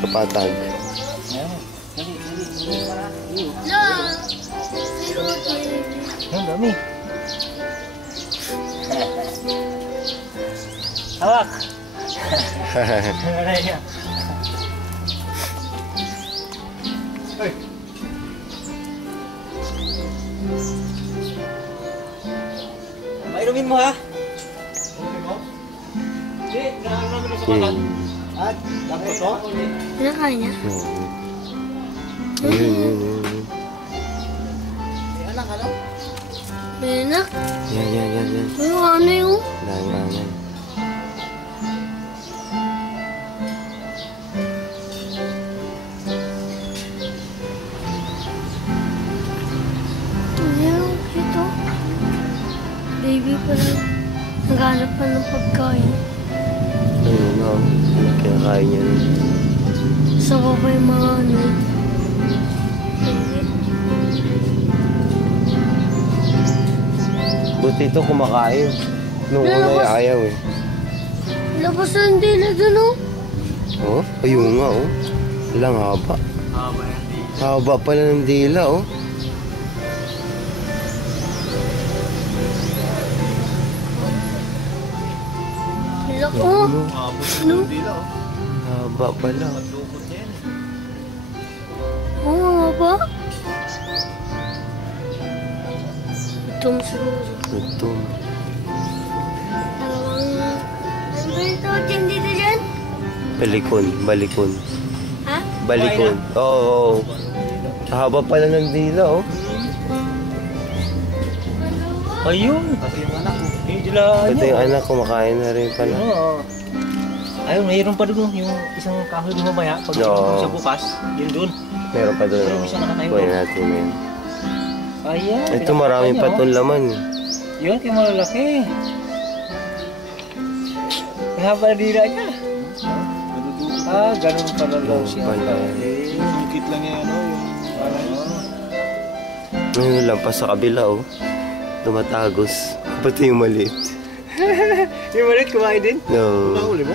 Kapatag. Ang dami. Hawak. Aray niya. Uy. Mainumin mo ha? Mainumin mo? Hindi, namin sa kanan. At, dapat to? Pinakain niya? Yun. May anak, ano? May anak? Yan. May ano yun? Langanan. Ayan, ito. Baby pa lang. Naghanap pa ng pagkain. Ayun nga. Kinakain niya rin. Sa baba yung mga ano. Buti ito kumakain. Nung una ayaw eh. Labas na hindi na dun oh. Oh, ayun nga oh. Ilang haba. Haba yan, di. Haba pala ng dila oh. Lako. Ano? Dila, oh. Haba pala. Lukot yan. Oo nga ba? Itom siguro. Ito. Dalawang... Ano ba ito? Dito dyan? Balikon. Ha? Balikon. Oo. Haba pala ng dila oh. Ayun. Pati yung anak. Yung dila, Ito yung anak kumakain na rin pala. Oo. Ayun, mayroon pa doon yung isang kahoy doon mamaya. Pag Oo. sa bukas, yun doon. Meron pa doon. Meron isa nakatayo. Kunin natin yun. Ayan. Ito marami pa itong laman. Yun, kaya malalaki. Kaya haba na dila niya. Ah, ganun pala lang siya. Bukit lang yan, ano, yung parang Ngayon lang pa sa kabila oh. Tumatagos. Pati yung maliit. Yung malit, kumain din? No. nahuli mo?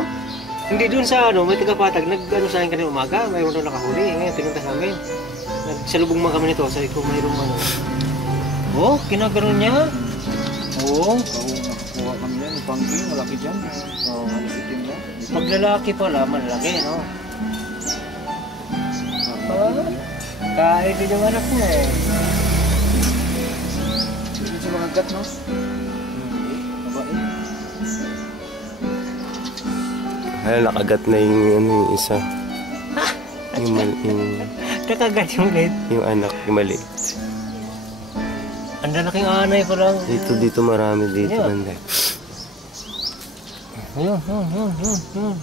Hindi doon sa ano, may tagapatag. Nag-ano sa akin kanina umaga, mayroon daw nakahuli. Ngayon, pinunta namin. Nagsalubong man kami nito, sabi ko mayroong ano. Oh, kinaganon niya. Oo. Kuha kami yan, yung pangking, malaki dyan. Oh. Malisitin na. Pag lalaki pala, malaki, no? Kain din yung anak niya eh. Yun sa mga gat, no? Babae. Hala, nakagat na yung, ano, yung isa. Nakagat yung ulit. Yung anak, yung maliit. Ang lalaking anay pa lang. Dito marami dito. Yeah. Banda. Yun.